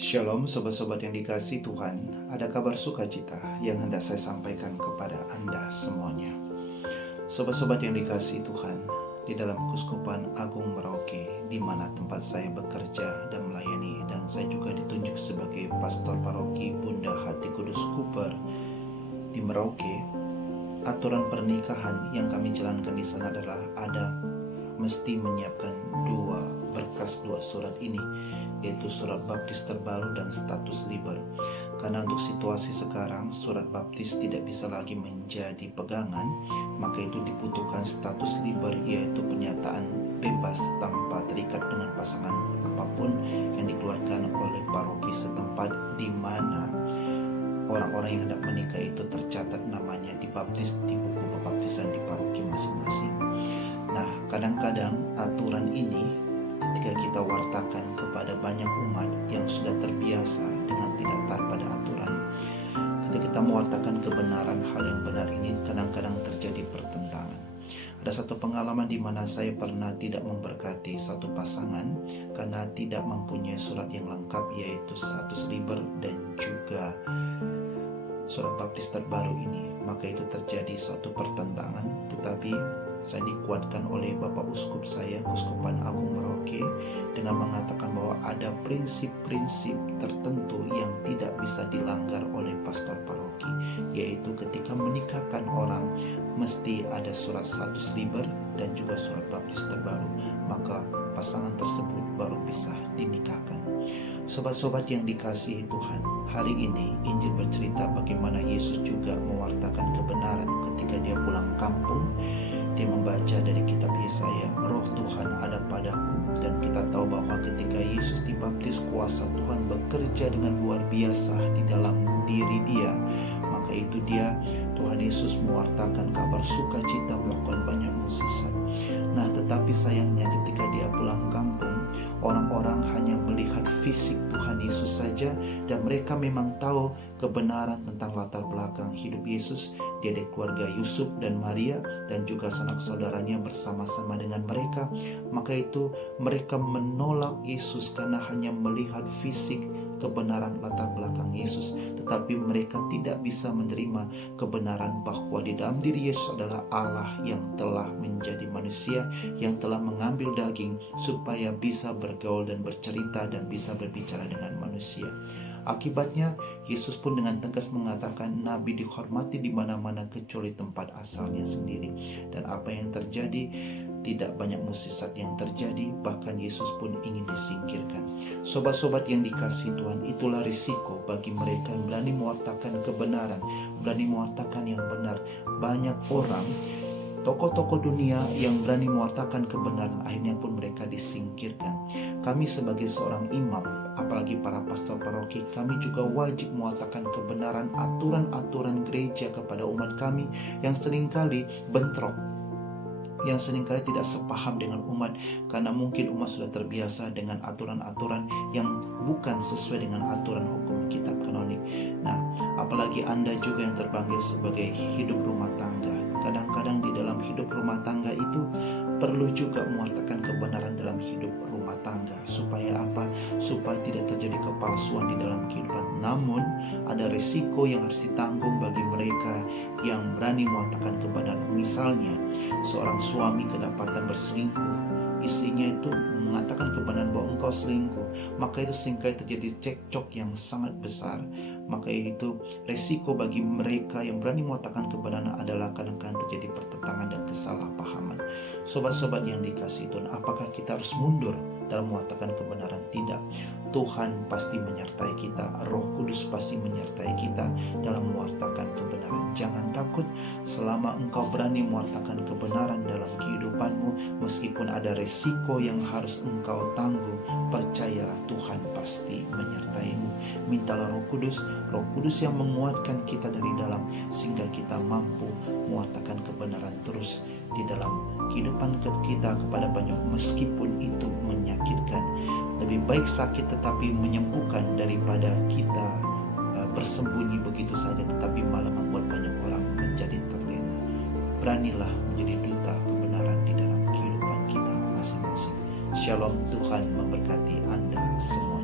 Shalom sobat-sobat yang dikasihi Tuhan, ada kabar sukacita yang hendak saya sampaikan kepada Anda semuanya. Sobat-sobat yang dikasihi Tuhan, di dalam Keuskupan Agung Merauke, di mana tempat saya bekerja dan melayani, dan saya juga ditunjuk sebagai pastor paroki Bunda Hati Kudus Cooper di Merauke. Aturan pernikahan yang kami jalankan di sana adalah mesti menyiapkan dua surat ini, yaitu surat baptis terbaru dan status liber. Karena untuk situasi sekarang surat baptis tidak bisa lagi menjadi pegangan, maka itu dibutuhkan status liber, yaitu pernyataan bebas tanpa terikat dengan pasangan apapun yang dikeluarkan oleh paroki setempat di mana orang-orang yang hendak menikah itu tercatat namanya dibaptis di buku pembaptisan di paroki masing-masing. Nah, kadang-kadang aturan ini ketika kita wartakan kepada banyak umat yang sudah terbiasa dengan tidak taat pada aturan, ketika kita mewartakan kebenaran hal yang benar ini, kadang-kadang terjadi pertentangan. Ada satu pengalaman di mana saya pernah tidak memberkati satu pasangan karena tidak mempunyai surat yang lengkap, yaitu status liber dan juga surat baptis terbaru ini. Maka itu terjadi suatu pertentangan, tetapi saya dikuatkan oleh Bapak Uskup saya, Keuskupan Agung Merauke, dengan mengatakan bahwa ada prinsip-prinsip tertentu yang tidak bisa dilanggar oleh pastor paroki, yaitu ketika menikahkan orang mesti ada surat status liber dan juga surat baptis terbaru, maka pasangan tersebut baru bisa dinikahkan. Sobat-sobat yang dikasihi Tuhan, hari ini Injil bercerita bagaimana Yesus juga mewartakan kebenaran ketika dia pulang kampung. Dia membaca dari kitab Yesaya, Roh Tuhan ada padaku, dan kita tahu bahwa ketika Yesus dibaptis, kuasa Tuhan bekerja dengan luar biasa di dalam diri dia. Maka itu Tuhan Yesus mewartakan kabar sukacita, melakukan banyak mukjizat. Nah, tetapi sayangnya ketika dia pulang kampung, orang-orang hanya melihat fisik Tuhan Yesus saja, dan mereka memang tahu kebenaran tentang latar belakang hidup Yesus. Dia dari keluarga Yusuf dan Maria, dan juga sanak saudaranya bersama-sama dengan mereka. Maka itu mereka menolak Yesus karena hanya melihat fisik kebenaran latar belakang Yesus, tetapi mereka tidak bisa menerima kebenaran bahwa di dalam diri Yesus adalah Allah yang telah menjadi manusia, yang telah mengambil daging supaya bisa bergaul dan bercerita dan bisa berbicara dengan manusia. Akibatnya Yesus pun dengan tegas mengatakan nabi dihormati di mana-mana kecuali tempat asalnya sendiri. Dan apa yang terjadi? Tidak banyak mukjizat yang terjadi, bahkan Yesus pun ingin disingkirkan. Sobat-sobat yang dikasihi Tuhan, itulah risiko bagi mereka yang berani mewartakan kebenaran, berani mewartakan yang benar. Banyak orang, tokoh-tokoh dunia yang berani mewartakan kebenaran, akhirnya pun mereka disingkirkan. Kami sebagai seorang imam, apalagi para pastor paroki, kami juga wajib mewartakan kebenaran aturan-aturan gereja kepada umat kami yang seringkali bentrok, yang seringkali tidak sepaham dengan umat, karena mungkin umat sudah terbiasa dengan aturan-aturan yang bukan sesuai dengan aturan hukum kitab kanonik. Nah, apalagi Anda juga yang terpanggil sebagai hidup rumah tangga. Kadang-kadang di dalam hidup rumah tangga itu perlu juga mewartakan kebenaran dalam hidup rumah tangga. Supaya apa? Supaya tidak terjadi kepalsuan di dalam kehidupan. Namun ada risiko yang harus ditanggung bagi mereka yang berani mewartakan kebenaran. Misalnya seorang suami kedapatan berselingkuh, istrinya itu mengatakan kebenaran bahwa engkau selingkuh, maka itu seringkali terjadi cekcok yang sangat besar. Maka itu resiko bagi mereka yang berani mewartakan kebenaran adalah kadang-kadang terjadi pertentangan dan kesalahpahaman. Sobat-sobat yang dikasihi Tuhan, apakah kita harus mundur dalam mewartakan kebenaran? Tidak. Tuhan pasti menyertai kita, Roh Kudus pasti menyertai kita dalam mewartakan kebenaran. Jangan takut selama engkau berani mewartakan kebenaran dalam kehidupanmu, meskipun ada resiko yang harus engkau tanggung, percayalah Tuhan pasti menyertaimu. Mintalah Roh Kudus yang menguatkan kita dari dalam, sehingga kita mampu mewartakan kebenaran terus di dalam kehidupan kita kepada banyak, meskipun itu menyakitkan. Lebih baik sakit tetapi menyembuhkan daripada kita bersembunyi begitu saja tetapi malah membuat banyak orang menjadi terlena. Beranilah menjadi duta kebenaran di dalam kehidupan kita masing-masing. Shalom, Tuhan memberkati Anda semua.